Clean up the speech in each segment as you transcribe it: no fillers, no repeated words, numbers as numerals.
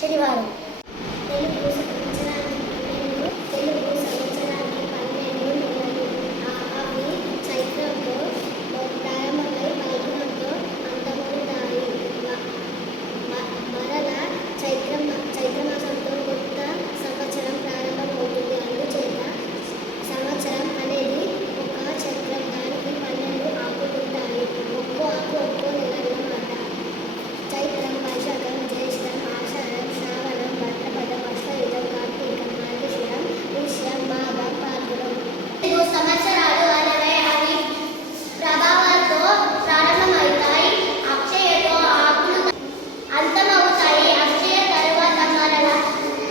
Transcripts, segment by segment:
శనివారం. చైత్రమాసంతో కొత్త సంవత్సరం ప్రారంభమవుతుంది. అందుచేత సంవత్సరం అనేది ఒక చక్రం. దానికి 12 ఆకులుంటాయి. ఒక్కో ఆకు ఒక్కో నెల అన్నమాట. చైత్రం, వైశాఖం, జ్యేష్టం, ఆషాఢం, శ్రావణం, భాద్రపదం, అశ్వయుజం, కార్తీకం, మార్గశిరం, పుష్యం, మాఘం, ఫాల్గుణం. సంవత్సరాలు అనేవి అవి ప్రభావాలతో ప్రారంభమవుతాయి. అక్షయతో ఆకులు అంతమవుతాయి. అక్షయ తరువాత మరల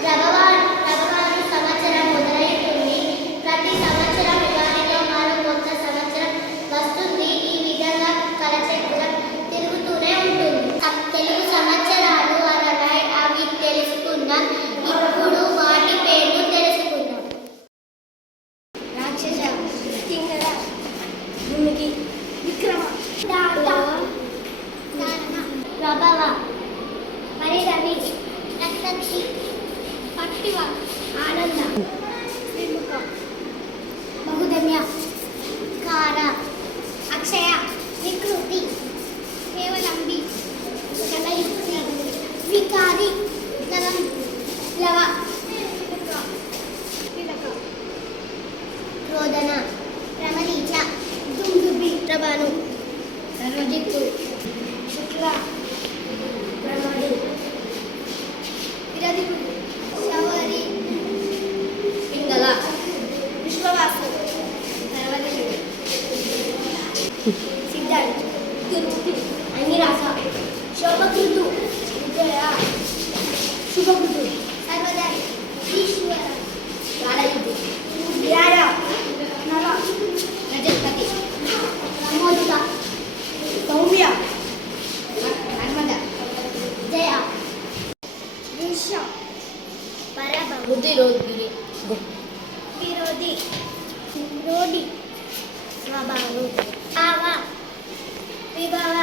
ప్రభావాలు సంవత్సరం మొదలవుతుంది. ప్రతి సంవత్సరం యుగానిలో మరో కొత్త సంవత్సరం వస్తుంది. ఈ విధంగా కలచక్రం తిరుగుతూనే ఉంటుంది. తెలుగు సంవత్సరాలు అనేవి అవి తెలుసుకున్నాం. ఇప్పుడు వాటి పేర్లు తెలుసుకుందాం. రాక్షస, కింగర, భూమికి, విక్రమ, ప్రభవ, పరిరవి, రక్తక్షి, పట్టివ, ఆనంద, శ్రీముఖ, బహుధన్య, కార, అక్షయ, వికృతి, కేవలంబి, కలయుక్తి, వికారి, లవం, లవ, రోదన, ప్రమరీచ, దుందుబి, ప్రభాను, సర్వజిత్తు, శుక్ల, ప్రమోది, విరది, శౌరి, పింగళ, విశ్వవాసు, సర్వదేశుడు, సిద్ధార్థ, తిరుపతి, అంగిరాస, శోభకృతు, విజయ, శుభకృతు, సర్వదారి, ఈశ్వర, కాలయుద్ధి, వ్యాయ, నవ, రజపతి, ప్రమోదిత, సౌమ్య, నర్మద, జయ, విష, పరభ, రుధిరోద్గిరి, విరోధి, రోడి, స్వభావం, భావ, విభవ,